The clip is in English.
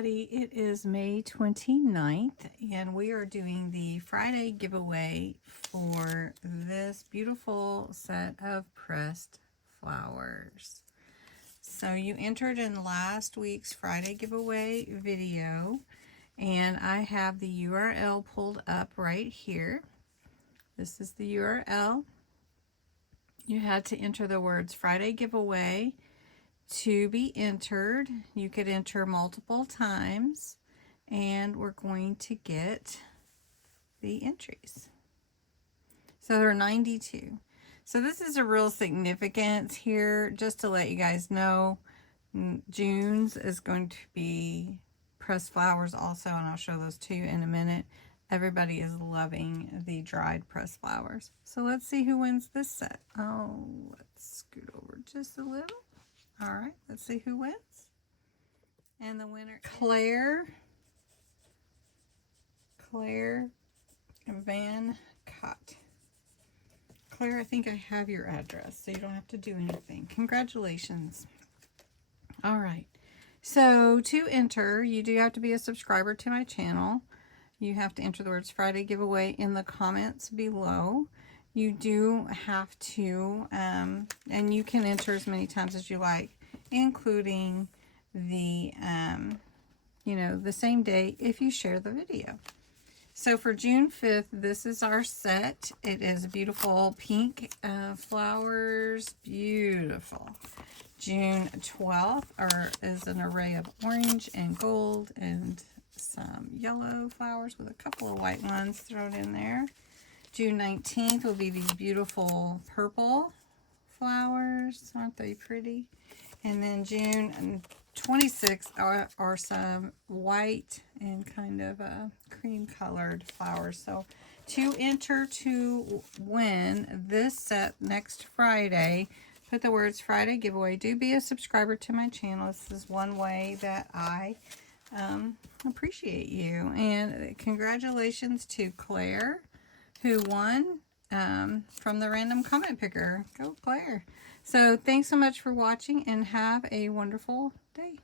everybody. It is May 29th, and we are doing the Friday giveaway for this beautiful set of pressed flowers. So you entered in last week's Friday giveaway video, and I have the URL pulled up right here. This is the URL. You had to enter the words Friday giveaway to be entered. You could enter multiple times, and we're going to get the entries. So there are 92. So this is a real significance here, just to let you guys know. June's is going to be pressed flowers also, and I'll show those to you in a minute. Everybody is loving the dried pressed flowers. So let's see who wins this set. Oh, let's scoot over just a little. All right, let's see who wins. And the winner, Claire Van Cott. Claire, I think I have your address, so you don't have to do anything. Congratulations. All right, so to enter, you do have to be a subscriber to my channel. You have to enter the words Friday giveaway in the comments below. You do have to, and you can enter as many times as you like, including the, the same day if you share the video. So for June 5th, this is our set. It is beautiful pink flowers, beautiful. June 12th is an array of orange and gold and some yellow flowers with a couple of white ones thrown in there. June 19th will be these beautiful purple flowers. Aren't they pretty? And then June 26th are some white and kind of cream colored flowers. So to enter to win this set next Friday, put the words Friday giveaway. Do be a subscriber to my channel. This is one way that I appreciate you. And congratulations to Claire, who won from the random comment picker. Go Claire. So thanks so much for watching, and have a wonderful day.